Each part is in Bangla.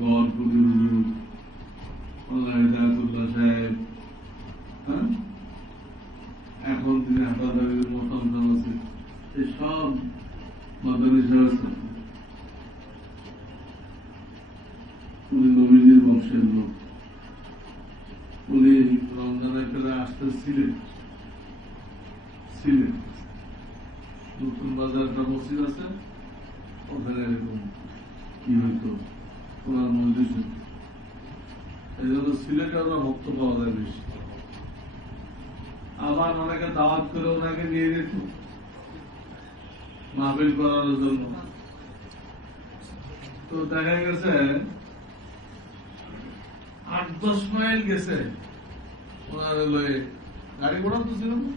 গড়পুরি হুজুর, হেদায়তুল্লাহ সাহেব, এখন তিনি হাটাদারির মতাম আছে, এই সব মাদানী সাহেব উনি নবীজির বংশের লোক। উনি রমজানের ফেলে আসতেছিলেন নতুন বাজার একটা মসজিদ আছে, ওখানে এরকম কি হইতো ওনার মসজিদ, এই জন্য সিলেটে ওরা ভক্ত পাওয়া যায় বেশি। আবার অনেকে দাওয়াত করে ওনাকে নিয়ে যেত মাহফিল করার জন্য। তো দেখা গেছে 8-10 মাইল গেছে ওনার লয়ে, গাড়ি ঘোড়া তো ছিল না,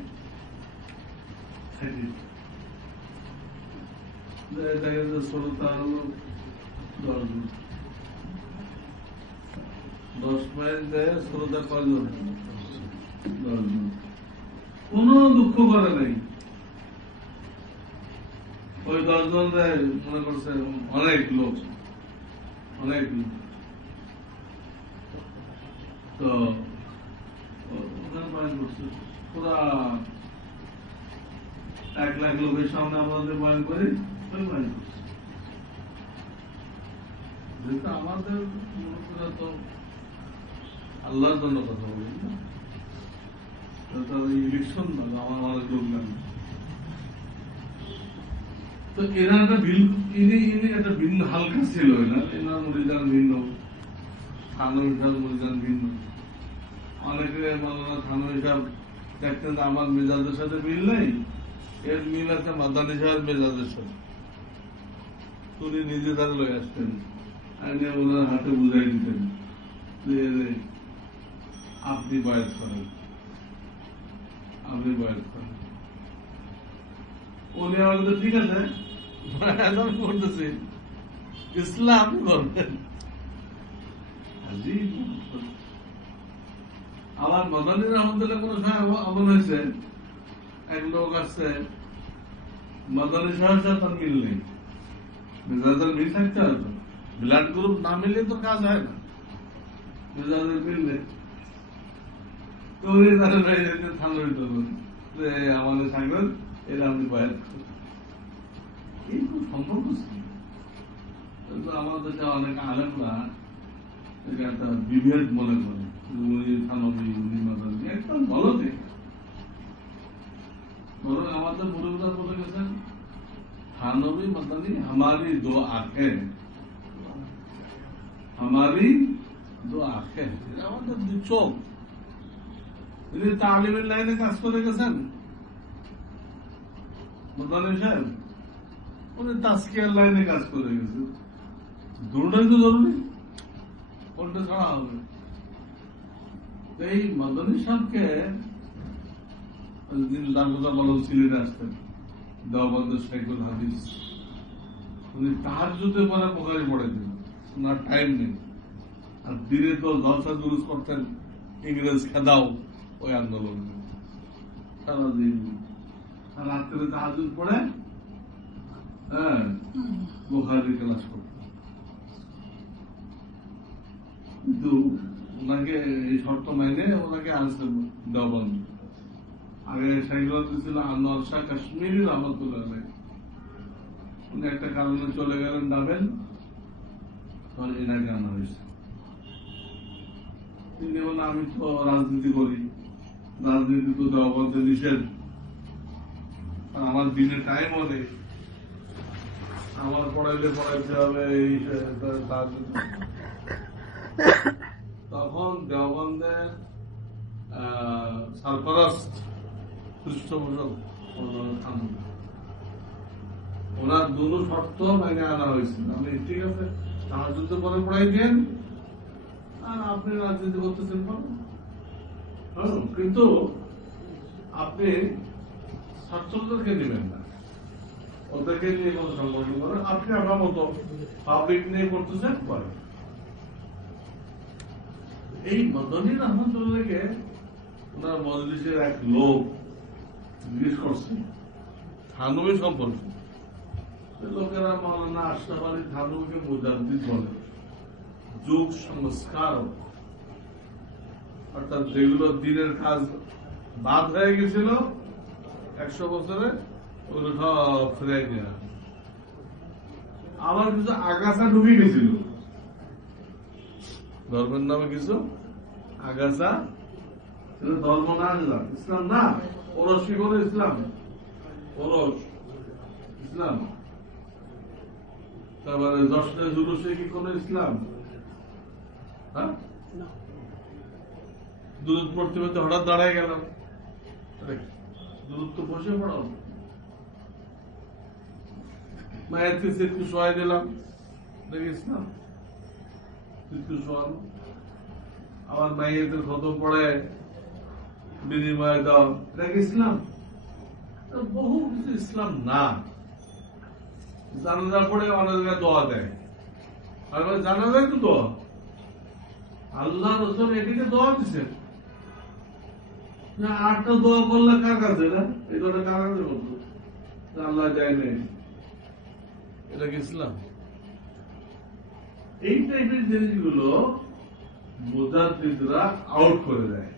দেখা গেছে শ্রোতা হলো 10 মাইল দেয়, শ্রোতা কয়জন? 10 জন। কোন দুঃখ করে নাই। ওই 10 জন মনে করছে অনেক লোক, তো ওখানে বয়ান করছে পুরা 1 লাখ লোকের সামনে আমাদের বয়ান করি, ওই বয়ান করছে। যেহেতু আমাদের মনে তো আল্লাহর জন্য কথা বলি না, ইলেকশন না, আমার অনেক লোক লাগে। তো এরা একটা একটা ভিন্ন হালকা ছিল, এনার মরিজান ভিন্ন, থানবী সাহেব মরিজান ভিন্ন। অনেকে মাওলানা থানবী সাহেব দেখতেন আমার মেজাজের সাথে মিল নেই, এর মিল আছে মাদানী সাহেব মেজাজের সাথে। উনি নিজে তার লয়ে আসতেন, ওনার হাতে বুঝাই দিতেন যে আপনি বয়াত করেন, উনি আমাদের ঠিক আছে করতেছি ইসলাম করবেন। আমার মাদানী রহমতুল্লাহ কোন সময় এমন হয়েছে, এক লোক আসছে মাদানী সাহেব সাথে তার মিল নেই, মেজাজের মিল থাকতে হবে, ব্লাড গ্রুপ না মিললে তো কাজ হয় না, মেজাজের মিল নেই। তো উনি তাদের থানবী আমাদের থাকবেন, এরা আপনি বয়াত করেন, এই খুব সম্পর্ক ছিল। কিন্তু আমাদের দেশে অনেক আলেমরা একটা বিভেদ মনে করে, উনি থানবী উনি মাদানী, একদম ভালো দেখে। বরং আমাদের মুরব্বিরা বলে গেছেন থানবী মাদানী हमारी दो आंखें, আমাদের দুই চোখ। তিনি তালিমের লাইনে কাজ করে গেছেন মাদানী সাহেব, উনি তাজকিয়ার লাইনে কাজ করে গেছেন। দুটোই তো জরুরি, কোনটা ছাড়া হবে? এই মাদানী সাহেবকে দারগোজা বলন সিলেটে আসতেন, দেওবন্দ শেখুল হাদিস, উনি তাহাজ্জুদে পরে বোখারি পড়ে দিলেন, ওনার টাইম নেই। আর দিনে তো জলসা দুরুস করতেন, ইংরেজ খেদাও ওই আন্দোলন সারাদিন, আর রাত্রে তাহাজ্জুদ পড়ে বোখারি ক্লাস করতেন। কিন্তু ওনাকে এই শর্ত মাইনে ওনাকে আনছে দেওবন্দ। আগে শেখুল ছিল আনোয়ার শাহ কাশ্মীরি রহমতুল্লাহ, উনি একটা কারণে চলে গেলেন ডাবেন, তখন এনাকে আনা হয়েছে। তিনি বলেন আমি তো রাজনীতি করি, রাজনীতি তো দেওবন্দে নিষেধ, আমার দিনে টাইম নেই, আমার পড়াইতে হবে। তখন দেওবন্দের সরপরস্ত পৃষ্ঠপোষক ওনার দুটো শর্ত মেনে আনা হয়েছিল। আমি ঠিক আছে তাহাজ্জুদ পরে পড়াই দেন, আর আপনি রাজনীতি করতেছেন, কিন্তু আপনি ছাত্রদেরকে নেবেন না, ওদেরকে নিয়ে কোনো সংগঠন করেন, আপনি আপনার মতো পাবলিক নিয়ে করতেছেন করেন। এই মাদানী রহমতুল্লাহকে ওনার মজলিসের এক লোক জিজ্ঞেস করছে থানবী সম্পর্কে, লোকেরা মাওলানা আশরাফ আলী থানভীকে মুজাদ্দিদ বলে, যুগ সংস্কারক। অর্থাৎ যেগুলো দিনের কাজ বাদ হয়ে গেছিল 100 বছরে, ওগুলো সব ফিরে দেওয়া। আবার কিছু আগাছা ঢুকে গেছিল ধর্মের নামে, কিছু আগাছা, ধর্ম না, ইসলাম না। ওরস কি করে ইসলাম? ওরস ইসলাম। তারপরে দশটা জুলুসে কি কোন ইসলাম? হ্যাঁ, দুধ পড়তে পড়তে হঠাৎ দাঁড়ায় গেলাম, দুধ তো বসে পড়াও, মায়ের কাছে একটু সহায় দিলাম, দেখে ইসলাম। একটু সহানো, আমার মায়েদের কত পড়ে বিনিময় দাও, দেখে ইসলাম। বহু কিছু ইসলাম না। জানাজা পড়ে অনেক জায়গায় দোয়া দেয়, আর জানাজায় তো দোয়া, আল্লাহ রসুল এদিকে দোয়া দিচ্ছেন। 8টা দোয়া করলে কার কাছে? এই দোয়াটা কার কাছে বলতো? আল্লাহ যায় নেই, এটা কি ইসলাম? এই টাইপের জিনিসগুলো মুজাদ্দিদরা আউট করে দেয়,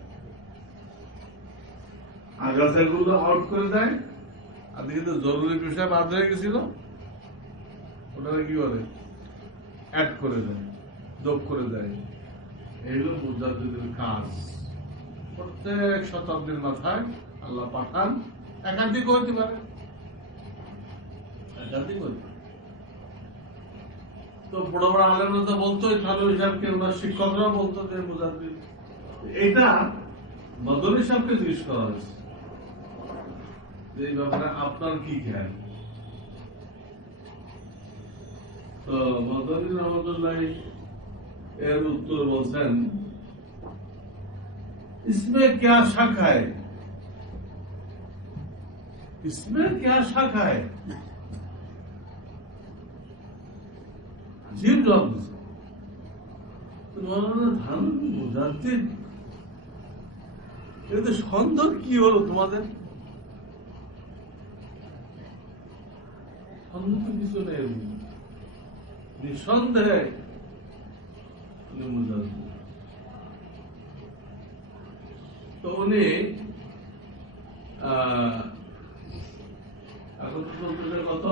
আগাছাগুলো আউট করে দেয়। আর দেখি তো জরুরি বিষয় বাদ হয়ে গেছিল, ওনারা কি করে? অ্যাড করে দেয়, যোগ করে দেয়। এইগুলো মুজাদ্দিদের কাজ। প্রত্যেক শতাব্দীর মাথায় আল্লাহ পাঠান, একাধিক হইতে পারে, একাধিক হইতে পারে। তো বড় বড় আলেমরা তো বলতোই, থানভী সাহেবকে ওনার শিক্ষকরা বলতো যে মুজাদ্দিদ। এটা মদনী সাহেবকে জিজ্ঞেস করা হয়েছে যে এই ব্যাপারে আপনার কি খেয়াল? তো মদনী রহমতুল্লাহ এর উত্তর বলছেন, इसमें क्या शक है, इसमें क्या शक है। अजीब जवाब दिया। तो मौलाना থানভী মুজাদ্দিদ, এতে সন্দেহ কি হলো তোমাদের? সন্দেহ কিছু নেই, নিঃসন্দেহে মুজাদ্দিদ। তো উনি এখন চলতেছে কত?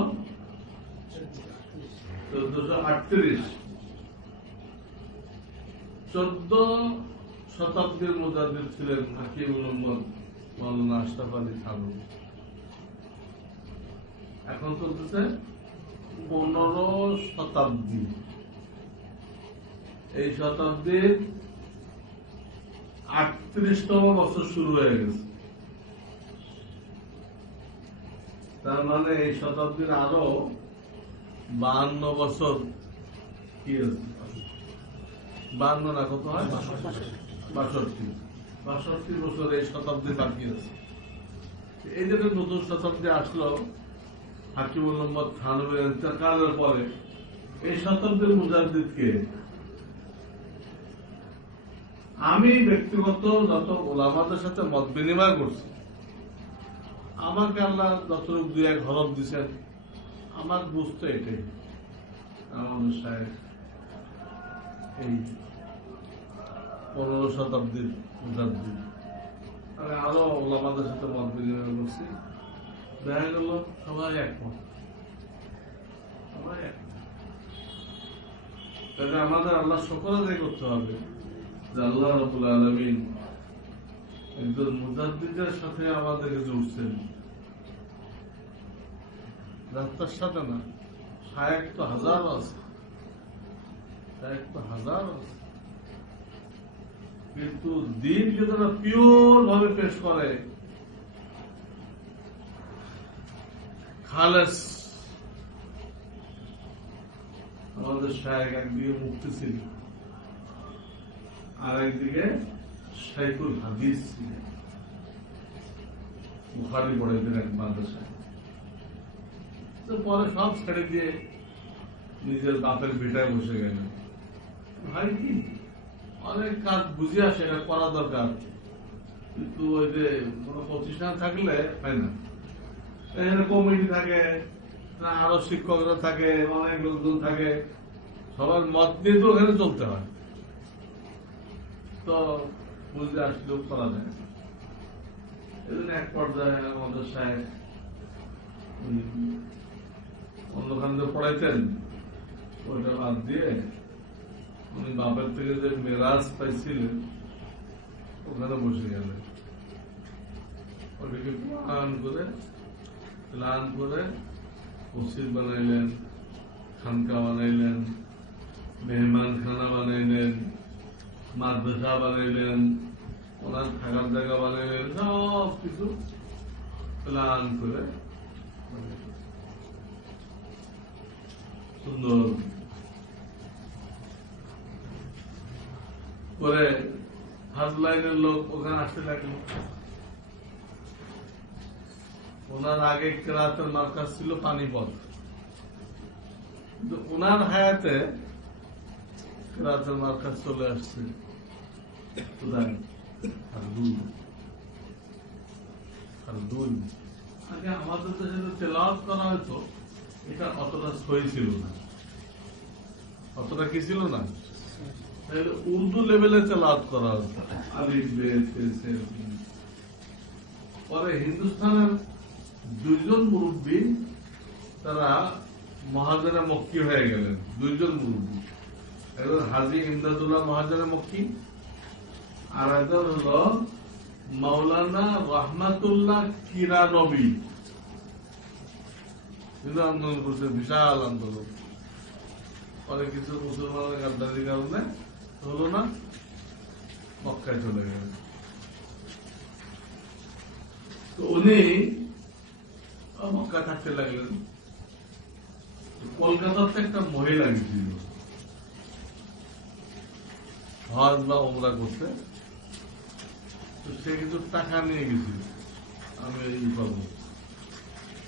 1438। 14 শতাব্দীর মুজাদ্দিদ ছিলেন হাকিমুল উম্মত মাওলানা আশরাফ আলী থানভী। এখন চলতেছে 15 শতাব্দী। এই শতাব্দীর 38তম বছর শুরু হয়ে গেছে। তার মানে এই শতাব্দীর আরো 52 বছর কি আছে? 52 না, কত হয়? 62 বছর এই শতাব্দী বাকি আছে। এই যে নতুন শতাব্দী আসলো হাকিমুল উম্মত থানভীর ইন্তেকালের পরে, এই শতাব্দীর মুজাদ্দিদকে আমি ব্যক্তিগত যত ওলামাদের সাথে মত বিনিময় করছি, আমাকে আল্লাহ যতটুকু 2-1 হরফ দিচ্ছেন, আমার বুঝতে এটাই আমাদের সাহেব এই 15 শতাব্দীর মুজাদ্দিদ। আমি আরো ওলামাদের সাথে মত বিনিময় করছি, দেখা গেল সবাই একমত, সবাই একমত। তাহলে আমাদের আল্লাহ শুকর আদায় করতে হবে যে আল্লাহ রাব্বুল আলামিন একজন মুজাদ্দিদের সাথে আমাদেরকে জুড়ছেন, রাস্তার সাথে না। শায়েখ তো হাজার আছে, শায়েখ তো হাজার আছে, কিন্তু দিনকে তারা পিওর ভাবে পেশ করে, খালেস। আমাদের শায়েখ একদিকে মুফতি ছিল, আর একদিকে শাইখুল হাদিস ছিলেন, বুখারী পড়াইতেন এক মাদ্রাসায়। তো পরে সব ছেড়ে দিয়ে নিজের বাপের ভিটায় বসে গেলেন। ভাই কি অনেক কাজ বুঝিয়া সেটা করা দরকার, কিন্তু ওই যে কোনো প্রতিষ্ঠান থাকলে হয় না। এখানে কমিটি থাকে, আরো শিক্ষকরা থাকে, অনেক লোকজন থাকে, সবার মত নিয়ে তো ওখানে চলতে হয়। তো বুঝতে আসলেও করা যায় না। এই জন্য এক পর্যায়ে আমাদের সাহেব অন্যখান থেকে পড়াইতেন, ওইটা বাদ দিয়ে উনি বাপের থেকে যে মেরাজ পাইছিলেন ওখানে বসে গেলেন। ওটাকে প্লান করে মসজিদ বানাইলেন, খানকা বানাইলেন, মেহমান খানা বানাইলেন, মাদ্রাসা বানাইলেন, ওনার থাকার জায়গা বানাইলেন, সব কিছু প্লান করে সুন্দর করে হাজ লাইনের লোক ওখানে আসতে লাগলো। ওনার আগে কেরাতের মার্কাজ ছিল পানিপথ, কিন্তু ওনার হায়াতে কেরাতের মার্কাজ চলে আসছে আগে আমাদের দেশে তেলাওয়াত করা হয়তো, এটা অতটা সই ছিল না, অতটা কি ছিল না, উর্দু লেভেলে তেলাওয়াত করা হতো, আলিফ বে সে। পরে হিন্দুস্তানের দুইজন মুরব্বী তারা মহাজনে মক্কি হয়ে গেলেন, দুইজন মুরব্বী, একজন হাজী ইমদাদুল্লাহ মহাজনে মক্কি, আর একজন হল মাওলানা রহমাতুল্লাহ কিরানবী। কিন্তু আন্দোলন করছে, বিশাল আন্দোলন। পরে কিছু মুসলমানের গাদ্দারির কারণে হলো না, মক্কায় চলে গেলেন। তো উনি মক্কা থাকতে লাগলেন। কলকাতাতে একটা মহিলা গেছিল হজ বা ওমরা করতে, তো সে কিন্তু টাকা নিয়ে গেছিল, আমি এই পাবো,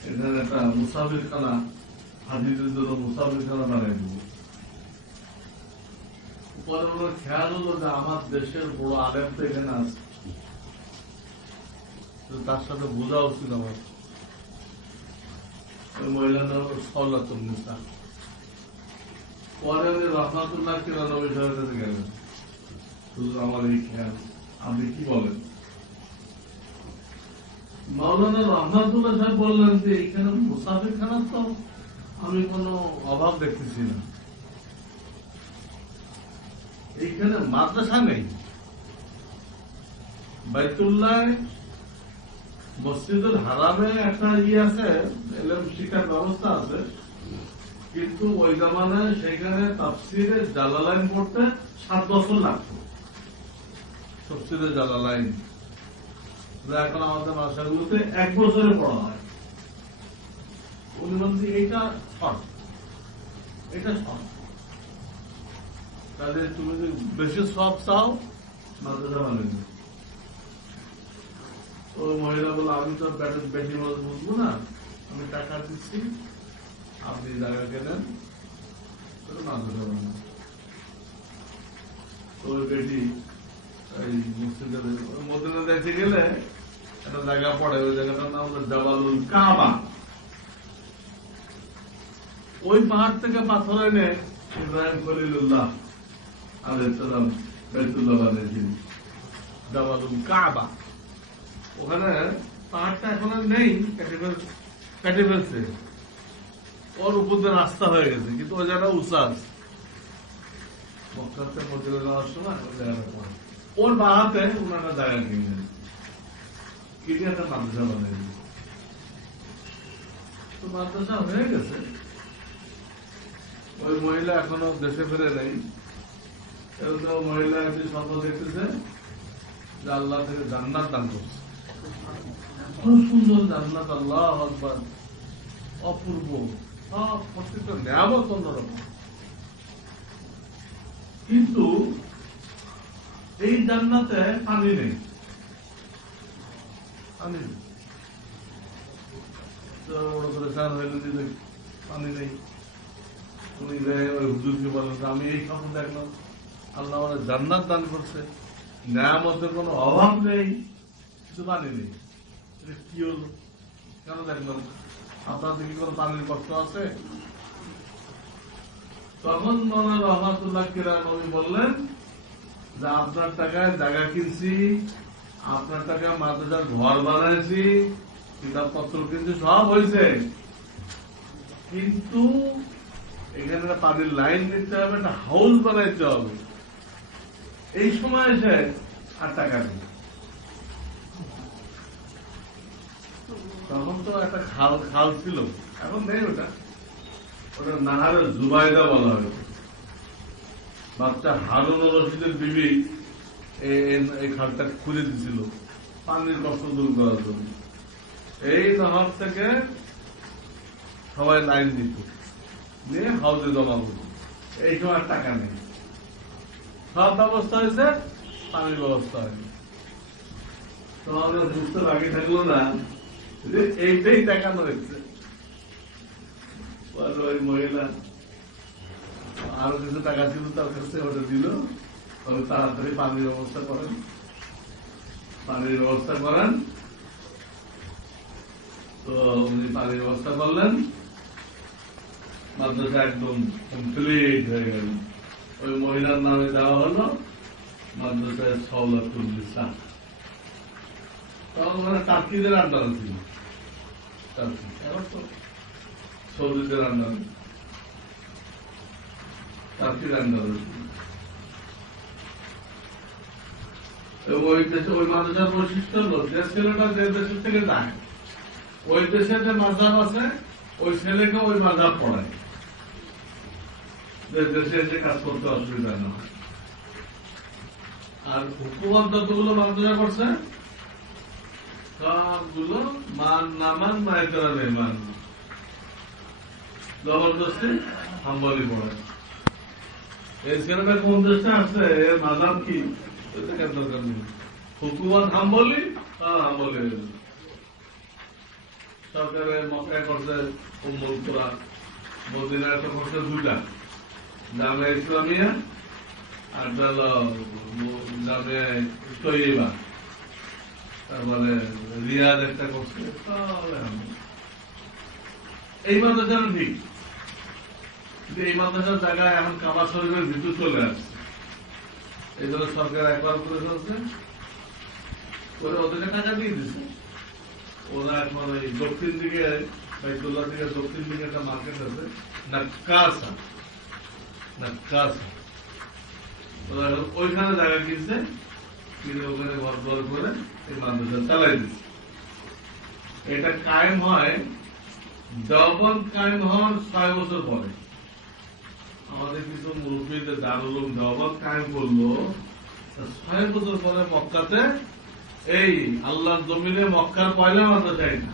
এখানে একটা মুসাফির খানা, হাজিদের জন্য মুসাফির খানা বানিয়ে দেবো। পরে ওনার খেয়াল হলো যে আমার দেশের বড় আলেম তো এখানে আছে, তার সাথে বোঝা উচিত আমার। ওই মহিলার নাম সওলাতুন্নিসা। পরে উনি রহমাতুল্লাহ কিরানবী সাহেবের কাছে গেলেন, শুধু আমার এই খেয়াল, আপনি কি বলেন? মাওলানা রহমাতুল্লাহ সাহেব বললেন যে এখানে মুসাফির খানার তো আমি কোনো অভাব দেখতেছি না, এইখানে মাদ্রাসা নেই, বাইতুল্লাহ মসজিদুল হারামে একটা আছে, এলএম শিক্ষার ব্যবস্থা আছে, কিন্তু ওই জামানায় সেখানে তাফসিরে জালালাইন পড়তে 7 বছর লাগতো। তাফসিরে জালালাইন এখন আমাদের মাদ্রাসাগুলোতে 1 বছরে পড়া হয়। উনি বলছি এইটা শর্ট, এটা শর্ট, তাহলে তুমি যদি বেশি সব চাও মাদ্রাসা বানিয়ে। ওই মহিলা বলো, আমি তো বেশি বুঝবো না, আমি টাকা দিচ্ছি, আপনি জায়গা কেনেন, মাদ্রাসা বানান। তো ওই বেটি এই মসজিদের মদিনা দেখতে গেলে একটা জায়গা পড়ে, ওই জায়গাটার নাম হলো জাবালুল কাবা। ওই পাহাড় থেকে পাথর এনে ইব্রাহিম খলিলুল্লাহ আলাইহিস সালাম বাইতুল্লাহ বানিয়েছেন, জাবালুল কাবা। ওখানে পাহাড়টা এখন আর নেই, কেটে ফেলছে, ওর উপর দিয়ে রাস্তা হয়ে গেছে, কিন্তু ওই জায়গাটা উঁচা আছে। মক্কাতে মদিনা যাওয়ার সময় ওই জায়গাটা পড়ে, ওর বাহাতে ওনারা জায়গা কিনলেন, কিনে একটা মাদ্রাসা বানাইলেন। তো মাদ্রাসা হয়ে গেছে। ওই মহিলা এখনো দেশে ফিরে নেই, মহিলা একটি স্বপ্ন দেখতেছে যে আল্লাহ থেকে জান্নাত দান করছে, খুব সুন্দর জান্নাত, আল্লাহু আকবার, অপূর্ব, সব প্রত্যেকটা নিয়ামত অন্যরকম। কিন্তু এই জান্নাতে পানি নেই, পানি নেই। বড় পরেশান হইল যে পানি নেই। উনি ওই হুজুরকে বলেন, আমি এই স্বপ্ন দেখলাম, আল্লাহ আমাদের জান্নাত দান করছে, নিয়ামতের কোনো অভাব নেই, কিন্তু পানি নেই। কি হলো, কেন দেখলাম? আপনাদের কি কোনো পানির কষ্ট আছে? তখন মৌলানা রহমাতুল্লাহ কিরানবী বললেন যে আপনার টাকায় জায়গা কিনছি, আপনার টাকায় মাদ্রাসার ঘর বানাইছি, কিতাবপত্র কিনছি, সব হয়েছে, কিন্তু এখানে একটা পানির লাইন দিতে হবে, একটা হাউস বানাইতে হবে। এই সময় এসে আর টাকা নেই। তখন তো একটা খাল খাল ছিল, এখন নেই ওটা। ওটা নাহারে জুবাইদা বলা হয়েছে। বাচ্চা হারুন রশিদের বিবি এই খালটা খুলে দিছিল পানির কষ্ট দূর করার জন্য। এই নহর থেকে সবাই লাইন দিত, নিয়ে হাউসে জমা করত। এই সময় টাকা নেই, সব ব্যবস্থা হয়েছে, পানির ব্যবস্থা হয়নি। তোমাদের বুঝতে বাকি থাকলো না যে এইটাই দেখানো হয়েছে। ওই মহিলা আরো কিছু টাকা ছিল তার কাছে, ওটা দিল, তাড়াতাড়ি পানির ব্যবস্থা করেন, পানির ব্যবস্থা করেন। তো উনি পানির ব্যবস্থা করলেন, মাদ্রাসা একদম কমপ্লিট হয়ে গেল। ওই মহিলার নামে দেওয়া হলো মাদ্রাসায় সওলাতুন্নিসা। তখন মানে টার্কিদের আন্ডারে ছিল, টার্কি এখন তো সৌদিদের আন্ডারে, টার্কির আন্ডারে ছিল। ওই দেশে ওই মাদ্রাসার বৈশিষ্ট্য হলো যে ছেলেটা যে দেশের থেকে যায়, ওই দেশে যে মাযহাব আছে ওই ছেলেকে ওই মাযহাব পড়ায়, যে দেশে এসে কাজ করতে অসুবিধা না হয়। আর হুকুমত যতগুলো মাদ্রাসা করছে সবগুলো মান না মান মায়েরা মেহমান, জবরদস্তি হাম্বলি পড়ায়। এই ছেলেটা কোন দেশে আসছে, এর মাযহাব কি দরকার নেই, হুকুমত হাম্বলি, হাম্বলি হয়ে গেল। সরকারে মক্কায় করছে উম্মুল কুরা, মদিনায় তো করছে দুটা, জামিয়া ইসলামিয়া আর জামিয়া তৈয়বা, তারপরে রিয়াদ একটা করছে। এই মাদ্রাসা ঠিক, এই মাদ্রাসার জায়গায় এখন কাবা শরীফের বিদ্যুৎ চলে আসছে, এই জন্য সরকার একবার করে ফেলছে, করে ওদেরকে টাকা দিয়ে দিচ্ছে। ওরা এখন ওই দক্ষিণ দিকে, বাইতুল্লাহ থেকে দক্ষিণ দিকে একটা মার্কেট আছে নাক্কাসা, নাক্কাসা, ওরা ওইখানে জায়গা কিনছে, কিনে ওখানে ঘর ঘর করে এই মাদ্রাসা চালাই দিচ্ছে। এটা কায়েম হয়, দেওবন্দ কায়েম হওয়ার 6 বছর পরে। আমাদের কিছু মুরব্বীদের দারুল উলুম দেওবন্দ কায়েম করলো 6 বছর পরে মক্কাতে। এই আল্লাহর জমিনে মক্কার পয়লা মাদ্রাসা এটা,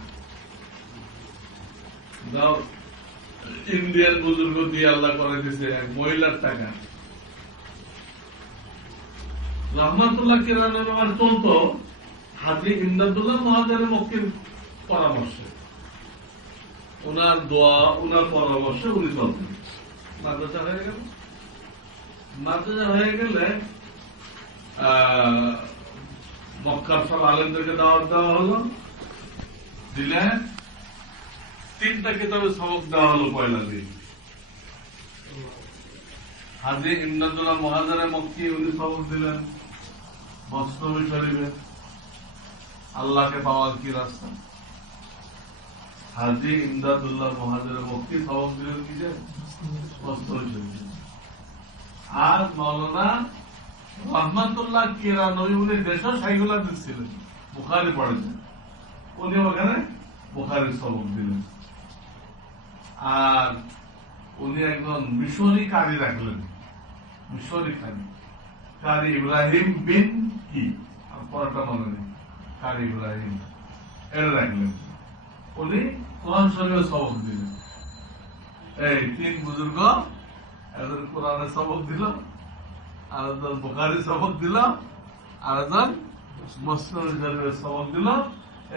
ইন্ডিয়ান বুজুর্গ দিয়ে আল্লাহ করে দিয়েছে, এক মহিলার টাকা। রহমাতুল্লাহ কিরানবী আমার চলতো হাজী ইমদাদুল্লাহ মহাজারের মক্কির পরামর্শে, ওনার দোয়া, ওনার পরামর্শে উনি চলতেন। মাদ্রাসা হয়ে গেল, মাদ্রাসা হয়ে গেলে মক্কার সব আলেমদেরকে দাওয়াত দেওয়া হলো, দিলে 3টা কিতাবে সবক দেওয়া হলো পয়লা দিন। হাজী ইমদাদুল্লাহ মহাজারে মক্কি উনি সবক দিলেন মসনবী শরীফে, আল্লাহকে পাওয়ার কি রাস্তা। হাজী ইমদাদুল্লাহ মহাজারে মক্কি সবক দিলেন কিসে, মসনবী শরীফে। আর মাওলানা রহমাতুল্লাহ কিরানবী উনি দেশও সাইগুলা দিচ্ছিলেন, বুখারী পড়েছেন, উনি ওখানে বুখারীর সবক দিলেন। আর উনি একজন মিশরি কারি রাখলেন, মিশরি কারি ইব্রাহিম বিন কি পড়াটা মনে নেই, কারি ইব্রাহিম এটা রাখলেন। উনি কোরআন শরীফের সবক দিলেন। এই 3 বুজুর্গ, একজন কোরআনের সবক দিল, আরেকজন বুখারীর সবক দিল, আরেকজন মুসলিম শরীফের সবক দিল।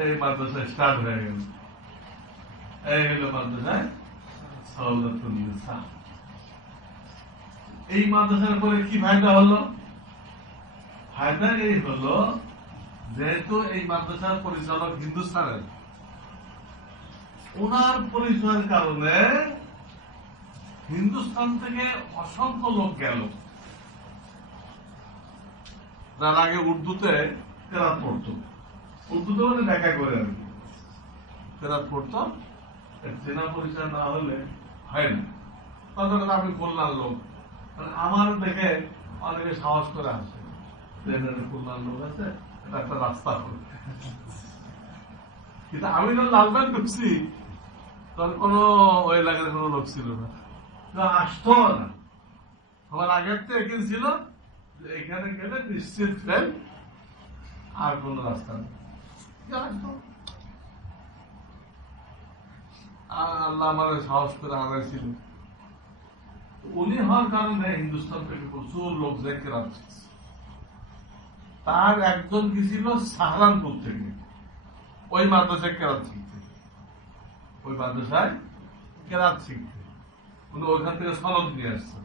এই মাদ্রাসা স্টার্ট হয়ে গেল। এই হলো মাদ্রাসায় সওলাতুন্নিসা। এই মাদ্রাসার পরে কি ফায়দা হলো? ফায়দা এই হলো, যেহেতু এই মাদ্রাসার পরিচালক হিন্দুস্তানের, ওনার পরিচয়ের কারণে হিন্দুস্তান থেকে অসংখ্য লোক গেল, তার আগে উর্দুতে কেরাত পড়তো, উর্দুতে মানে দেখা করে আর কি কেরাত পড়তো, চেনা পরিচয় না হলে হয় না। তখন আমি খুলনার লোক, আমার দেখে অনেকে সাহস করে আসে, খুলনার লোক আছে, এটা একটা রাস্তা হবে। কিন্তু আমি যখন লালবাগ ঢুকছি তখন কোন ওই এলাকার কোন লোক ছিল না, আসতো না। আমার আগের তো একদিন ছিল এখানে গেলে নিশ্চিত ফেল, আর কোন রাস্তা নেই। আল্লাহ আমার সাহস করে আনাইছিল। উনি হওয়ার কারণে হিন্দুস্তান থেকে প্রচুর লোক যায় কেরাত শিখছে। তার একজন কি ছিল সাহারানপুর থেকে, ওই মাদ্রাসায় কেরাত শিখতে, ওই মাদ্রাসায় কেরাত শিখতে উনি ওইখান থেকে সনদ নিয়ে আসছেন।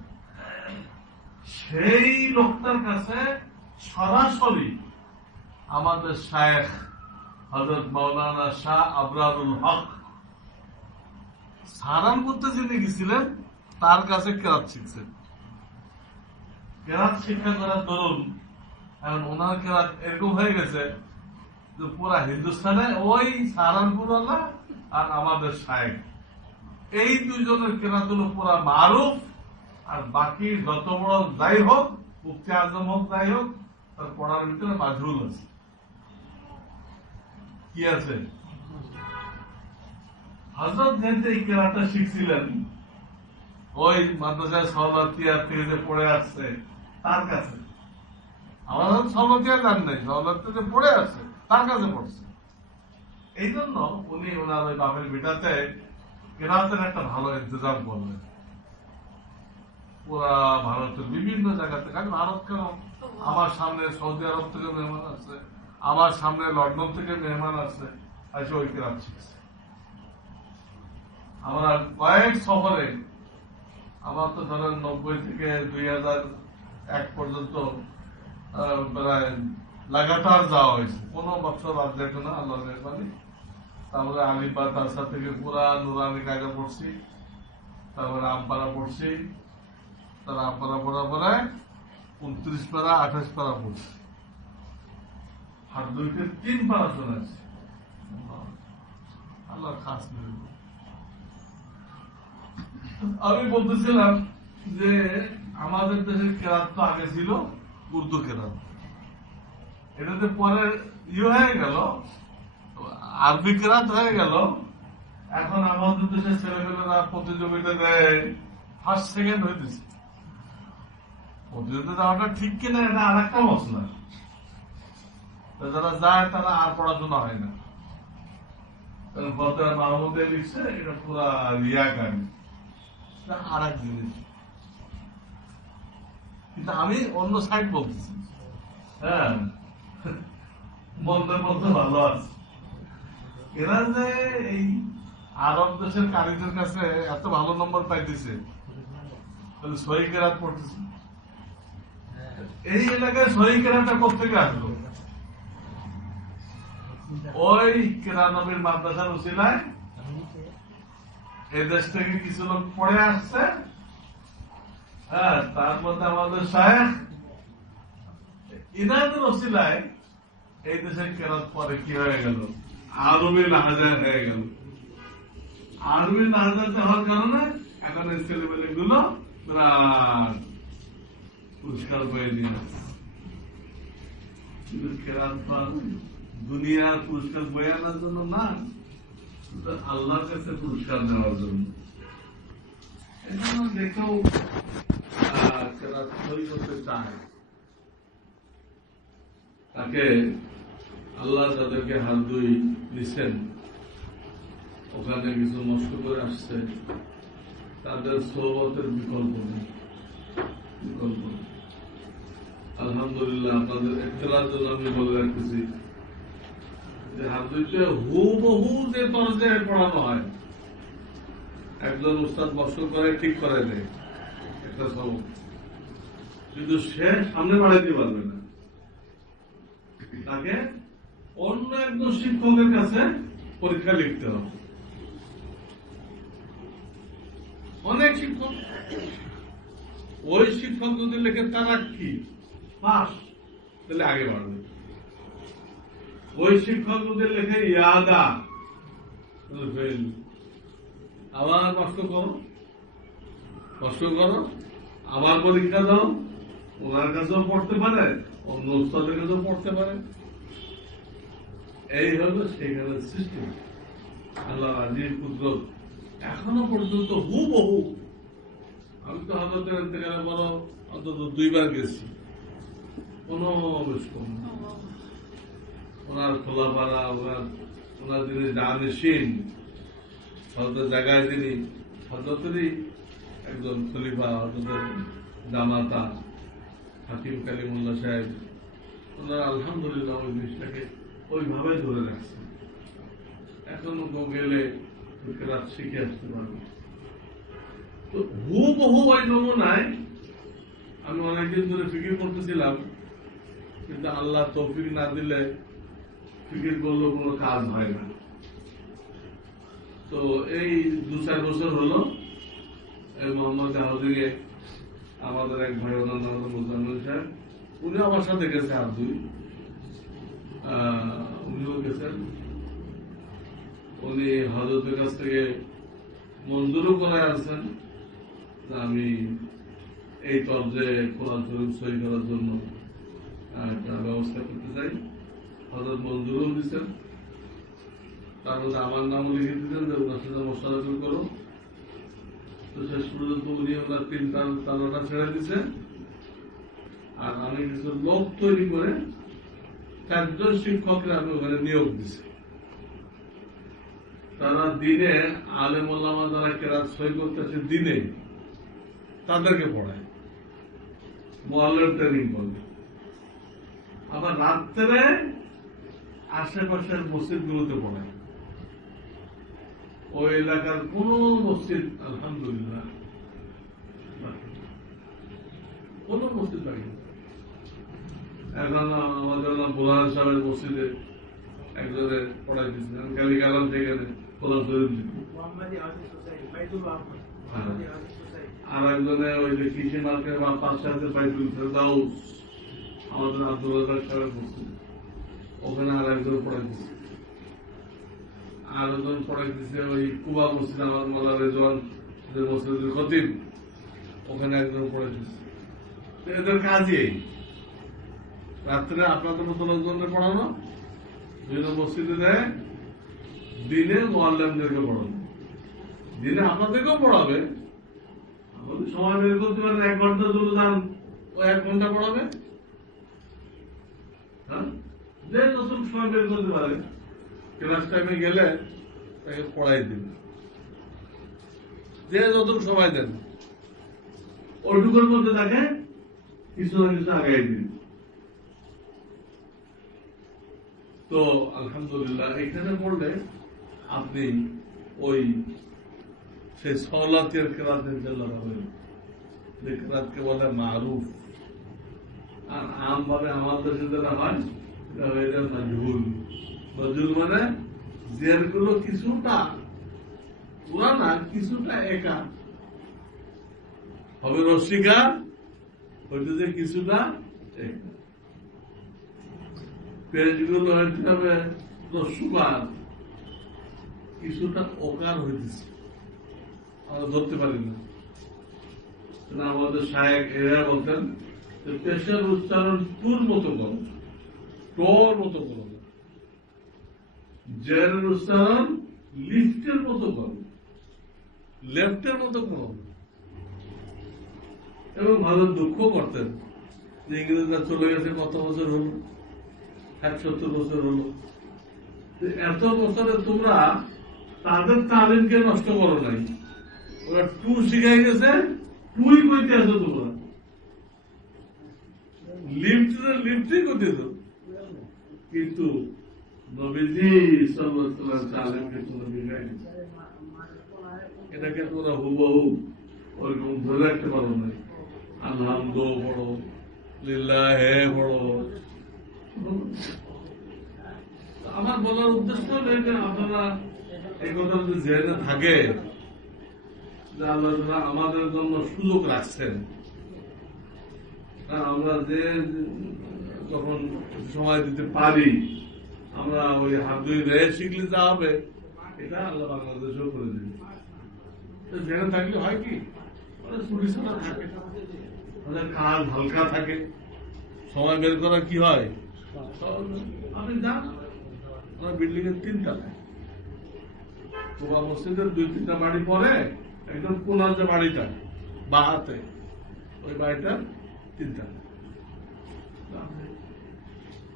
সেই লোকটার কাছে সরাসরি আমাদের শায়েখ হযরত মাওলানা শাহ আবরারুল হক সাহারানপুরতে যিনি গেছিলেন তার কাছে কেরাত শিখছেন। কেরাত শিক্ষা করার দরুন এখন ওনার কেরাত এরকম হয়ে গেছে যে পুরা হিন্দুস্তানে ওই সাহারানপুর আর আমাদের শায়েখ, এই দুইজনের কেরাত হলো পুরা মারুফ। আর বাকি যত বড় যাই হোক, মুফতি আজম হোক যাই হোক, তার পড়ার ভিতরে মাজহুল আছে, কি আছে। হযরত যেহেতু এই কেরাতটা শিখছিলেন ওই মাদ্রাসায় সহলাতিয়ার থেকে যে পড়ে আসছে তার কাছে, আমাদের সহলাতিয়া জান নাই, সহলাতিতে পড়ে আছে তার কাছে পড়ছে। এই জন্য উনি ওনার ওই বাপের ভিটাতে কেরাতের একটা ভালো ইন্তজাম করলেন। পুরা ভারতের বিভিন্ন জায়গা থেকে, আমি ভারত কেন, আমার সামনে সৌদি আরব থেকে মেহমান আছে, আমার সামনে লন্ডন থেকে মেহমান আছে, এসে ওই কেরাত শিখছে। আমরা কয়েক সফরে, আমার তো ধরেন 90 থেকে 2001 পর্যন্ত প্রায় লাগাতার যাওয়া হয়েছে, কোন বছর বাদ দেখে না, আল্লাহ মেহরবানি। তারপরে আলিবাগ তালসা থেকে পুরা নুরানি কায়দা পড়ছি, তারপরে আমপাড়া পড়ছি, তারা আমপাড়া পড়ার পরে 29 পারা 28 পারা পড়ছি, হাত দুইতে 3 পারা শোনাচ্ছি। আল্লাহ খাস মিল। আমি বলতেছিলাম যে আমাদের দেশের কেরাত তো আগে ছিল উর্দু কেরাত, এটাতে পরে হয়ে গেল আরবি কেরাত হয়ে গেল। এখন আমাদের দেশের ছেলেমেয়েরা প্রতিযোগিতা দেয়, ফার্স্ট সেকেন্ড হইতেছে। প্রতিযোগিতা দেওয়াটা ঠিক কিনা এটা আর একটা মশলা, যারা যায় তারা আর পড়াশোনা হয় না। মাহমুদে লিখছে এটা পুরা রিয়াকারী, আর এক জিনিস। কিন্তু আমি অন্য সাইড বলতেছি, হ্যাঁ মন্দের মধ্যে ভালো আছে। এরা যে এই আরব দেশের কারীদের কাছে এত ভালো নম্বর পাইতেছে, সহি কেরাত পড়তেছে। এই এলাকায় সহি কেরাতটা কোথেকে আসলো? ওই কেরানবীর মাদ্রাসার উসিলায় এই দেশ থেকে কিছু লোক পড়ে আসছে, হ্যাঁ, তার মধ্যে আমাদের শায়েখ ইনাদের উসিলায় এই দেশের কেরাত পরে কি হয়ে গেল, আরবি লাহাজায় হয়ে গেল। আরবি লাহাজাতে হওয়ার কারণে এখন এই ছেলেমেলে গুলো পুরস্কার পেয়ে নিয়ে আসছে। কিন্তু কেরাত দুনিয়ার পুরস্কার বয়ে আনার জন্য না, আল্লাহর কাছে পুরস্কার দেওয়ার জন্য। দেখেও কেরাত তৈরি করতে চায়, তাকে আল্লাহ যাদেরকে হাত দুই দিচ্ছেন, ওখানে কিছু নষ্ট করে আসছে, তাদের সোহবতের বিকল্প নেই। আলহামদুলিল্লাহ আপনাদের একতলার জন্য আমি বলে রাখতেছি যে হাত দুইতে হুবহু যে তরজায় পড়ানো হয়, একজন উস্তাদ নষ্ট করে ঠিক করে দেয় একটা সবক, কিন্তু সে সামনে বাড়াইতে পারবে না, তাকে অন্য একজন শিক্ষকের কাছে পরীক্ষা লিখতে হবে। অনেক শিক্ষক। ওই শিক্ষক যদি লেখে তারা কি পাস, তাহলে আগে বাড়বে। ওই শিক্ষক যদি লেখে ইয়াদা, তাহলে ফেল। আবার কষ্ট করো, আবার পরীক্ষা দাও। ওনার কাছেও পড়তে পারে, অন্য উস্তাদের কাছেও পড়তে পারে। এই হলো সেখানে সৃষ্টি। আল্লাহ আজিজ কুদরত এখনো পর্যন্ত হুবহু। আমি তো হযরতের ইন্তেকালের পর অন্তত 2 বার গেছি, কোনো বেশ কম না। ওনার খোলাপাড়া, ওনার যিনি জানিসীন, হযরতের জায়গায় তিনি হযরতেরই একজন খলিফা, হযরতের জামাতা হাকিম কালিমুল্লাহ সাহেব, ওনারা আলহামদুলিল্লাহ ওই জিনিসটাকে ওইভাবে ধরে রাখছে। এখনো গেলে রাত শিখে আসতে পারবে। তো হুবহু ওই নমুনায় আমি অনেকদিন ধরে ফিকির করতেছিলাম, কিন্তু আল্লাহ তৌফিক না দিলে ফিকির করলেও কোনো কাজ হয় না। তো এই 2-4 বছর হলো মোহাম্মদ জাহাদিয়ে আমাদের এক ভাই, ওনার নাম মুজাম্মিল সাহেব, উনি আমার সাথে গেছে, আর 2 উনিও গেছেন। উনি হযরতের কাছ থেকে মঞ্জুরও করে আছেন আমি এই তর্জে কোরআন শরীফ সহি করার জন্য একটা ব্যবস্থা করতে চাই। হযরত মঞ্জুরও দিচ্ছেন, তার মধ্যে আমার নামও লিখে দিচ্ছেন যে ওনার সাথে মশালা করো। তো শেষ পর্যন্ত উনি ওনার 3 তালাটা ছেড়ে দিচ্ছেন। আর আমি কিছু লোক তৈরি করে 4 জন শিক্ষকরা আমি ওখানে নিয়োগ দিচ্ছি। তারা দিনে আলেম ওলামা যারা কেরাত সই করতেছে দিনে তাদেরকে পড়ায়, মুআল্লিম ট্রেনিং করবে। আবার রাত্রে আশেপাশের মসজিদ গুলোতে পড়ায়। ওই এলাকার কোন মসজিদ আলহামদুলিল্লাহ কোন মসজিদ বাকি। এখন আমাদের বোলার সাহেবের মসজিদে একজনের পড়াই দিচ্ছিলেন, কালি কালাম থেকে কোরআন শরীফ লিখে। আর একজনে ওই যে কৃষি মার্কেট বা 5 সাথে বাইতুল ফেরদাউস আমাদের আব্দুল রাজ্জাক সাহেবের মসজিদ, ওখানে আর একজন পড়াই দিচ্ছে। আর একজন পড়াই দিচ্ছে ওই কুবা মসজিদ, আমার মোল্লা রেজওয়ান যে মসজিদের খতিব, ওখানে একজন পড়াই দিচ্ছে। এদের কাজই রাত্রে আপনাদের মতো লোকজনকে পড়ানো, বিভিন্ন মসজিদে দেয়, দিনে মুআল্লিমদেরকে পড়ানো। দিনে আপনাদেরকেও পড়াবে, সময় বের করতে পারেন 1 ঘন্টা চলে যান, ও 1 ঘন্টা পড়াবে। হ্যাঁ, যে যতটুকু সময় বের করতে পারে ক্লাস টাইমে গেলে তাকে পড়াই দিন, যে যতটুকু সময় দেন ওইটুকুর মধ্যে তাকে কিছু না কিছু আগাই দিন। তো আলহামদুলিল্লাহ এখানে পড়লে আপনি ওই সেই সওলাতের কেরাতের জেলা হবে, যে কেরাতকে বলে মারুফ। আর আমভাবে আমার দেশে যেটা হয় এটা হয়ে যায় মাজহুল। মাজহুল মানে যেগুলো কিছুটা পুরা না, কিছুটা একা হবে, রসিকার হইতে যে কিছুটা একা। পেজগুলো হইতে হবে রসুকার, কিছুটা ওকার হইতেছে, আমরা ধরতে পারি না। আমাদের শায়েখ এরা বলতেন পেশের উচ্চারণ টুর মতো করো, টোর মতো করো, জেরের উচ্চারণ লিফটের মতো করো, লেফটের মতো করো। এবং ভালো দুঃখ করতেন যে ইংরেজরা চলে গেছে কত বছর হলো, 70 বছর হলো। এত বছরে তোমরা তাদের তালিমকে নষ্ট করো নাই, ওরা টু শিখাই গেছে, টুই কইতে আছো তোমরা, লিফটই করতেছ। কিন্তু নবীজি সাল্লাল্লাহু আলাইহি ওয়াসাল্লামকে তোমরা শিখাই দিয়েছে, এটাকে তোমরা হুবহু ওইরকম ধরে রাখতে পারো না। আলহামদু পড়ো, লিল্লাহে পড়ো। আমার বলার উদ্দেশ্য হলো যে আপনারা এই কথা যদি জেনে থাকে যে আল্লাহ তাআলা আমাদের জন্য সুযোগ রাখছেন। আমরা যে যখন সময় দিতে পারি, আমরা ওই হাত দুই রেয়ে শিখলে যা হবে, এটা আল্লাহ বাংলাদেশেও করে দিবে। জেনে থাকলে হয় কি, ছুটি ছাড়া থাকে, ওদের কাজ হালকা থাকে, সময় বের করা কি হয়। আপনি যান, আমার বিল্ডিং এর 3 তলায়, কোবা মসজিদের 2-3টা বাড়ি পরে একদম কোনার যে বাড়িটা বা হাতে, ওই বাড়িটা 3 তলায়।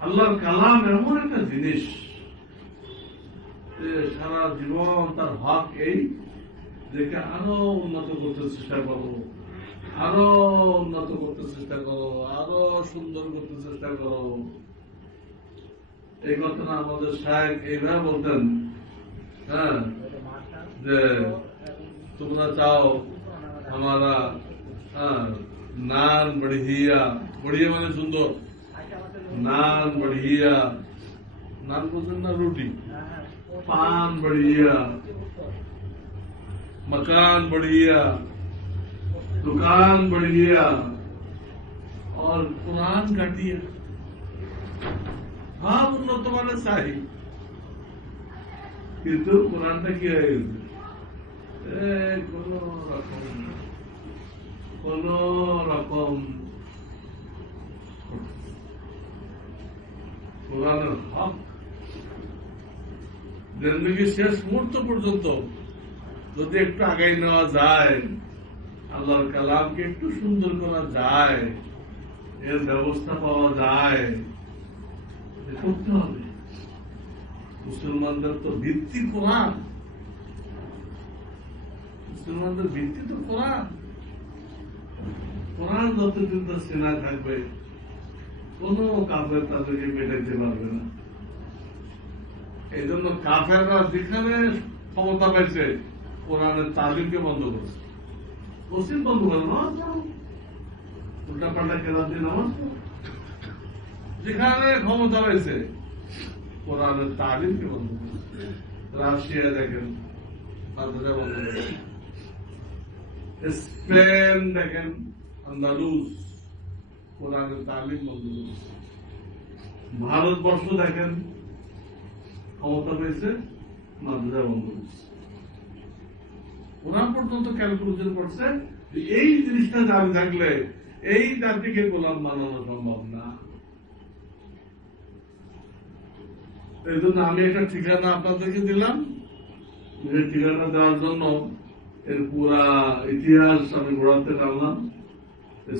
আল্লাহর কালাম এমন একটা জিনিস যে সারা জীবন তার হক এই যেকে আরো উন্নত করতে চেষ্টা করো, আরো উন্নত করতে চেষ্টা করো, আরো সুন্দর করতে চেষ্টা করো। এই কথাটা আমাদের শায়েখ এইভাবে বলতেন, হ্যাঁ, যে তোমরা চাও আমারা নান বড়িয়া, বড়িয়া মানে সুন্দর, नान बढ़िया, नान बोलते ना रोटी, पान बढ़िया, मकान बढ़िया, दुकान बढ़िया और कुरान घटिया। हाँ उन्नत माने साही, কিন্তু কোরআনটা কি হয়ে গেছে কোন রকম কোরআনের হক জিন্দেগির শেষ মুহূর্ত পর্যন্ত যদি একটু আগাই নেওয়া যায়, আল্লাহর কালামকে একটু সুন্দর করা যায়, এর ব্যবস্থা পাওয়া যায়, করতে হবে। মুসলমানদের তো ভিত্তি কোরআন, মুসলমানদের ভিত্তি তো কোরআন। কোরআন যতদিন তার সেনা থাকবে, কোন কাফের তাদেরকে মেটাইতে পারবে না। এই জন্য কাফেররা যেখানে ক্ষমতা পাইছে, কোরআনের তালিমকে বন্ধ করছে। মুসলিম বন্ধ করে নামাজ পড়ো, উল্টা পাল্টা কেরাত দিয়ে নামাজ পড়ো। যেখানে ক্ষমতা পাইছে, কোরআনের তালিমকে বন্ধ করছে। রাশিয়া দেখেন, মাদ্রাসা বন্ধ করেছে। স্পেন দেখেন, আন্দালুস, কোরআনের তালিম বন্ধ করেছে। ভারতবর্ষ দেখেন, ক্ষমতা পেয়েছে, মাদ্রাসা বন্ধ করেছে। ওরা পর্যন্ত ক্যালকুলেশন করছে এই জিনিসটা জারি থাকলে এই জাতিকে গোলাম বানানো সম্ভব না। এই জন্য আমি একটা ঠিকানা আপনাদেরকে দিলাম, যে ঠিকানা দেওয়ার জন্য এর পুরা ইতিহাস আমি ঘোরাতে পারলাম।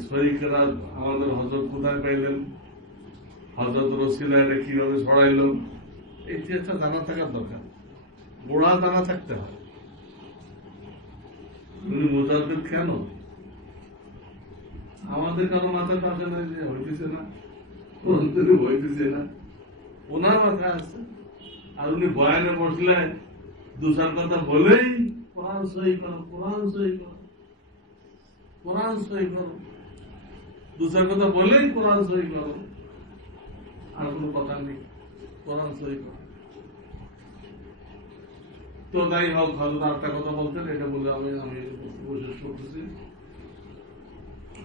শরীকেরা আমাদের হজরত কোথায় পাইলেন, হজরত রসিলা এটা কিভাবে ছড়াইল, এই ইতিহাসটা জানা থাকার দরকার, গোড়া জানা থাকতে হয়। মোজাদ্দেদ কেন আমাদের কারো মাথায় আসে না, যে হইতেছে না, হইতেছে না, ওনার মাথায় আছে। আর উনি বয়ানে বসলে 2-4 কথা বলেই কোরআন সহি করো, কোরআন সহি করো, কোরআন সহি করো, 2-4 কথা বলেই কোরআন সহি করো, আর কোন কথা নেই, কোরআন সহি করো। তো তাই হোক, হজরত আরেকটা কথা বলতেন, এটা বলে আমি শেষ করতেছি।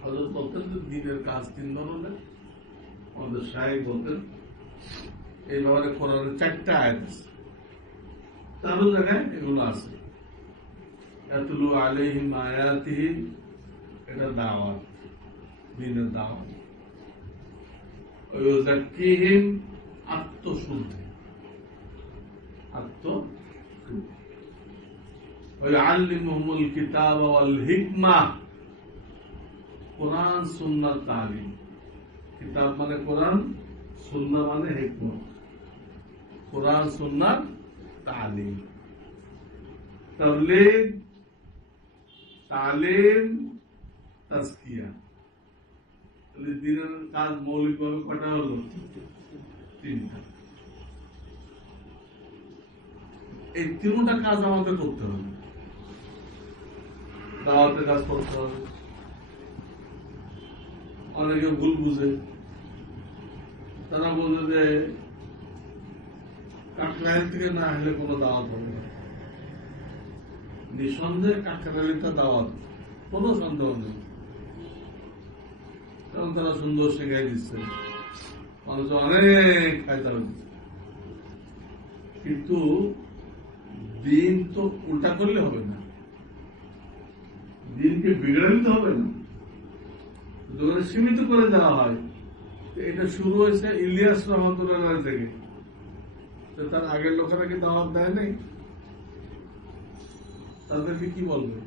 হজরত বলতেন যে দিনের কাজ 3 ধরনের। আমাদের শায়েখ বলতেন এই ব্যাপারে কোরআনের 4টা আয়াত আছে, 4 জায়গায় এগুলো আছে। ইয়াতলু আলাইহিম আয়াতিহি, এটা দাওয়াত, দিনের দাওয়াত। ওয়াযাক্কিহিম, আত্মশুদ্ধি, আত্মশুদ্ধি। ওয়ায়ুআল্লিমুহুমুল কিতাবা ওয়াল হিকমা, কোরআন সুন্নাহ তালিম। কিতাব মানে কোরআন, সুন্নাহ মানে হিকমত। কোরআন সুন্নাহ তালিম, তাবলীগ, তালিম, তাজকিয়া। দিনের কাজ মৌলিকভাবে কটা হলো? 3টা। এই 3টা কাজ আমাদের করতে হবে। দাওয়াতের কাজ করতে হবে। অনেকে ভুল বুঝে, তারা বলে যে কাকরাইল থেকে না আসলে কোনো দাওয়াত হবে না। নিঃসন্দেহে কাকরালিটা দাওয়াত, কোনো সন্দেহ নেই। কারণ তারা সুন্দর শেখাই দিচ্ছে, মানুষ অনেক ফায়দা হচ্ছে। কিন্তু দিন তো উল্টা করলে হবে না, দিনকে বিগড়ে দিতে হবে না, যখন সীমিত করে দেওয়া হয়। এটা শুরু হয়েছে ইলিয়াস রহমতুল্লাহ থেকে, তার আগের লোকেরা কি দাওয়াত দেয় নাই? তাদেরকে কি বলবে?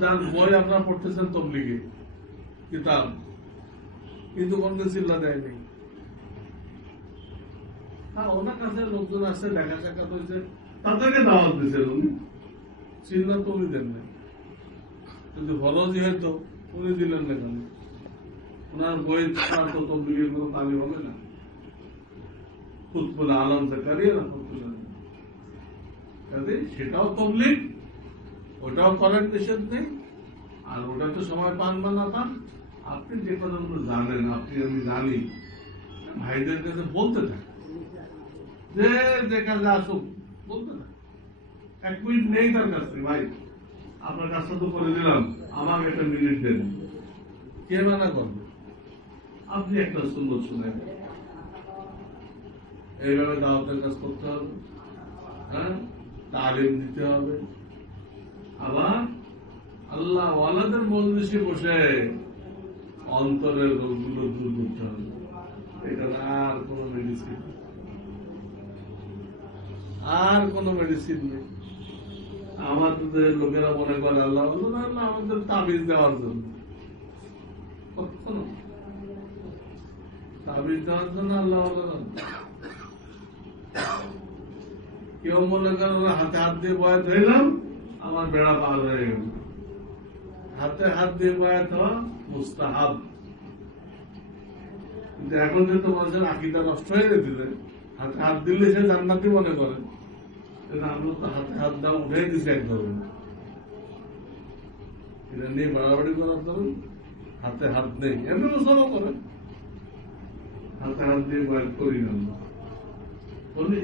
যার বই আপনারা পড়তেছেন তবলিগে কিতাব, কিন্তু কোনকে চিল্লা দেয়নি। হ্যাঁ, ওনার কাছে লোকজন আসছে, দেখা সাক্ষাৎ হয়েছে, তাদেরকে দাওয়াত দিয়েছেন উনি, চিল্লা তো উনি দেন নাই। কিন্তু ভালো যেহেতু উনি দিলেন না কেন? ওনার বই ছাড়া তো তবলিগের কোনো তালিম হবে না। কুতুবুল আলম জাকারিয়া রাহমাতুল্লাহ, সেটাও তবলিগ, ওটাও করেন, নিষেধ নেই। আর ওটা তো সময় পান বা না পান, আপনি যে কথাগুলো জানেন, আপনি আমি জানি, ভাইদের কাছে বলতে থাকেন, যে কাজে আসুক বলতে থাকেন। 1 মিনিট নেই তার কাছে, ভাই আপনার কাজটা তো করে দিলাম, আমাকে একটা মিনিট দেন, কে মানা করবে? আপনি একটা সুন্দর শুনেন। এইভাবে দাওয়াতের কাজ করতে হবে, হ্যাঁ, তালিম দিতে হবে। আবার আল্লাহ ওয়ালাদের মজলিসে বসে অন্তরের রোগগুলো দূর করতে হবে। এটা আর কোন মেডিসিন, আর কোন মেডিসিন নেই। আমাদের লোকেরা মনে করে আল্লাহ আমাদের তাবিজ দেওয়ার জন্য, কখনো তাবিজ দেওয়ার জন্য আল্লাহ কেউ মনে করেন হাতে হাত দিয়ে বয়াত হইলাম, আমার বেড়া পার হয়ে গেল। হাতে হাত দিয়ে বয়াত হওয়া মুস্তাহাব, কিন্তু এখন যেহেতু মানুষের আকিদা নষ্ট হয়ে গেছে, হাতে হাত দিলে সে জান্নাতি মনে করে। আমরা তো হাতে হাত দেওয়া উঠে দিচ্ছি একদম, এটা নিয়ে বাড়াবাড়ি করার ধরুন, হাতে হাত নেই, এমনি মুসলমান করে হাতে হাত দিয়ে বয়াত করি না।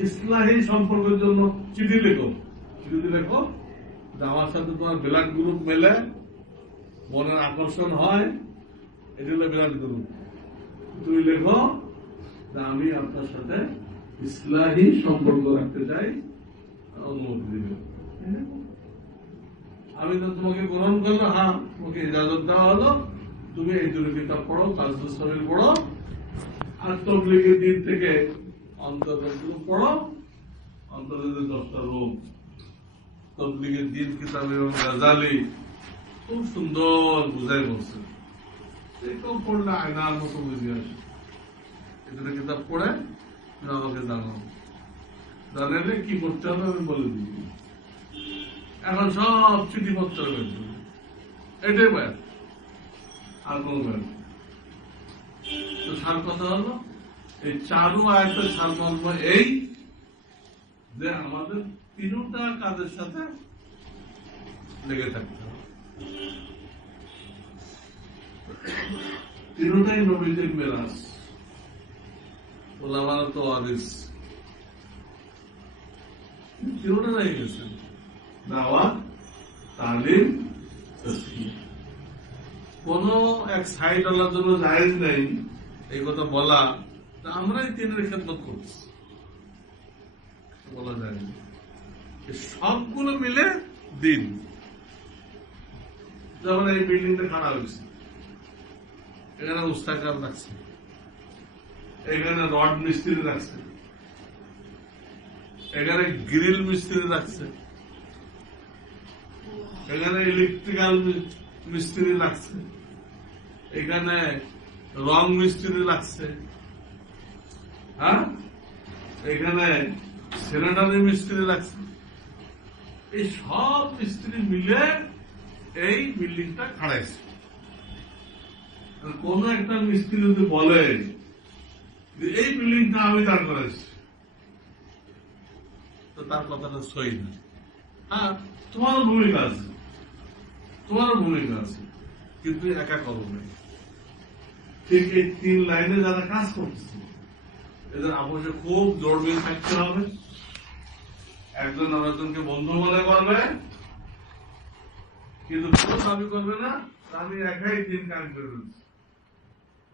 ইসলাহী সম্পর্কের জন্য চিঠি লেখো, চিঠি লেখো যে আমার সাথে তোমার ব্লাড গ্রুপ মেলে, মনের আকর্ষণ হয়, এটি হলো ব্লাড গ্রুপ। তুমি লেখো যে আমি আপনার সাথে ইসলাহী সম্পর্ক রাখতে চাই, অনুমতি দিবে। আমি তো তোমাকে গ্রহণ করলো, হ্যাঁ তোমাকে ইজাজত দেওয়া হলো, তুমি এই দুটো কিতাব পড়ো, কাজুস সাবিল পড়ো, আর তবলিগের দিন থেকে অন্তরগুলো পড়ো। অন্তরের 10টা রোগ তবলিগের দিন কিতাব এবং গাজালি খুব সুন্দর বুঝাই বলছে, এটাও পড়লে আয়নার মতো বুঝে আসে। এগুলো কিতাব পড়ে তুমি আমাকে জানাও, জানালে কি করতে হবে আমি বলে দিই। এখন সব চিঠিপত্র বেরোবে, এটাই ব্যাপার, আর কোন ব্যাপার। তো সার কথা হলো, এই চারু আয়াতের সারমর্ম এই যে আমাদের তিনটা কাজের সাথে লেগে থাকতে হবে। তিনটাই নবীদের মেরাজ, ওলামারা তো আদেশ, তিনটা রয়ে গেছে, দাওয়াত, তালিম, তাসকিয়া। কোন এক সাইড আল্লাহর জন্য জায়েজ নেই এই কথা বলা, আমরাই তিনের খেদমত করছি, বলা যায় না। সবগুলো মিলে দিন। যেমন এই বিল্ডিংটা খাড়া হয়েছে, এখানে উস্তাকার রাখছে, এখানে রড মিস্ত্রি রাখছে, এখানে গ্রিল মিস্ত্রি রাখছে, এখানে ইলেকট্রিক্যাল মিস্ত্রি লাগছে, এখানে রং মিস্ত্রি লাগছে, হ্যাঁ, এখানে স্যানিটারি মিস্ত্রি লাগছে। এই সব মিস্ত্রি মিলে এই বিল্ডিংটা খাড়াইছে। কোন একটা মিস্ত্রি যদি বলে যে এই বিল্ডিংটা আমি দাঁড় করাইছি, তো তার কথাটা সই না। হ্যাঁ, তোমারও ভূমিকা আছে, তোমারও ভূমিকা আছে, কিন্তু একা করো নাই। ঠিক এই 3 লাইনে যারা কাজ করতেছে, এদের আপোষে খুব জোর দিয়ে থাকতে হবে, একজন আরেকজনকে বন্ধু মনে করবে, কিন্তু কোনো দাবি করবে না আমি একাই দিন কাজ করে ফেলছি।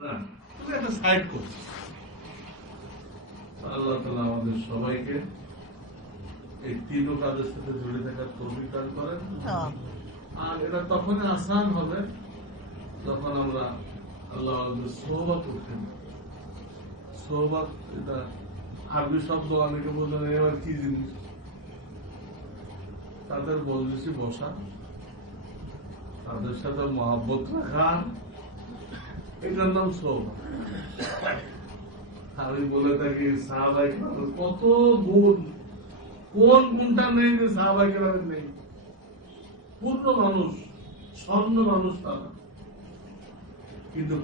না, তুমি একটা সাইড করছো। আল্লাহ তাআলা আমাদের সবাইকে এই তিন কাজের সাথে জড়িয়ে থাকার তৌফিক দান করেন। আর এটা তখনই আসান হবে যখন আমরা আল্লাহ সোহবত উঠেন। সোহবত এটা আরবি শব্দ, অনেকে বললেন এবার কি জিনিস। তাদের মজলিসে বসা, তাদের সাথে মহব্বত রাখা, এটার নাম সোহবত। আমি বলে থাকি সাহাবায়ে কেরামের কত গুণ, কোন গুণটা নেই যে সাহাবায়ে কেরামের নেই। পূর্ণ মানুষ, স্বর্ণ মানুষ তারা, কিন্তু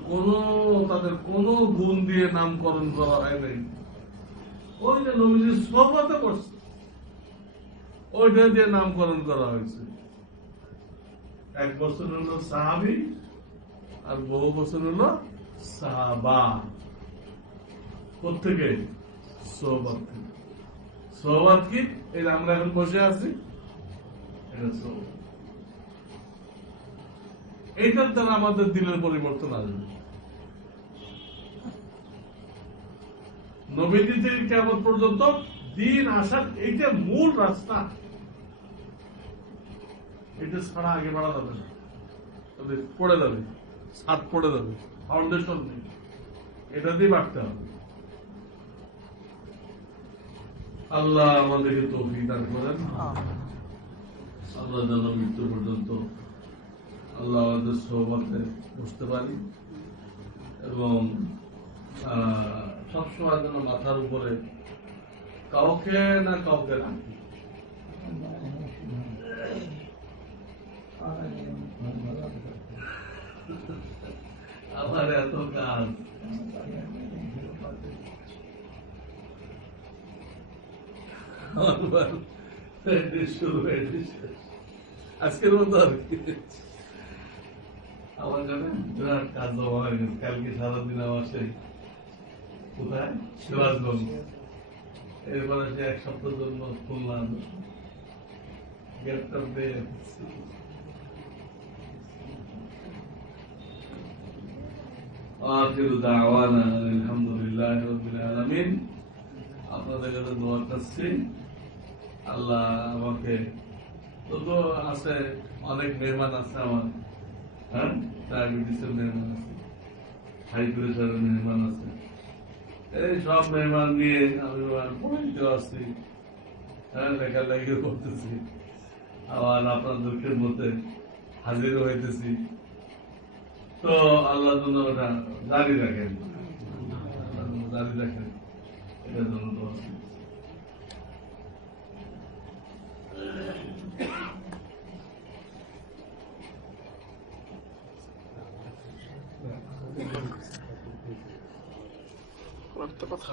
তাদের কোন গুণ দিয়ে নামকরণ করা হয় নাই। ওই যে নবীজির সোহবতে পড়ছে, ওইটা দিয়ে নামকরণ করা হয়েছে। এক বছর হলো সাহাবী আর বহু বছর হলো সাহাবা। প্রত্যেকে সোহবত থেকে। সোহবত কি? এই যে আমরা এখন বসে আছি, এটা সোহবত। এইটার দ্বারা আমাদের দিনের পরিবর্তন আসবে। নবীজি থেকে কিয়ামত পর্যন্ত দিন আসার এইটা মূল রাস্তা। এটা ছাড়া আগে বাড়া যাবে না, তবে পড়ে যাবে, ছাদ পড়ে যাবে, ফাউন্ডেশন নেই। এটা দিয়ে বাড়তে হবে। আল্লাহ আমাদেরকে তৌফিক দান করেন। আমরা যেন মৃত্যু পর্যন্ত আল্লাহ আমাদের সোহবতে বসতে পারি এবং সবসময় যেন মাথার উপরে কাউকে না কাউকে রাখি। আমার এত কাজ, শুরু হয়েছে আজকের মতো আর কি। আমার কাছে বিরাট কাজ জমা হয়ে গেছে। কালকে সারাদিন আমার সেই কোথায় সিরাজগঞ্জ, এরপরে সে এক সপ্তাহের জন্য খুললাম, গ্যাপটা পেয়ে আখিরু দাওয়ানা আলহামদুলিল্লাহি রাব্বিল আলামিন। আপনাদের কাছে দোয়া করছি আল্লাহ আমাকে, তো আছে অনেক মেহমান আছে আমার, হ্যাঁ, ডায়াবেটিসের মেহমান আছে, হাই প্রেশারের মেহমান আছে। এই সব মেহমান নিয়ে আমি পড়াইতে আসছি, হ্যাঁ, লেখালেখি করতেছি, আবার আপনাদেরকে মধ্যে হাজির হইতেছি। তো আল্লাহ জন্য ওটা জারি রাখেন, জারি রাখেন, এটার জন্য তো কথা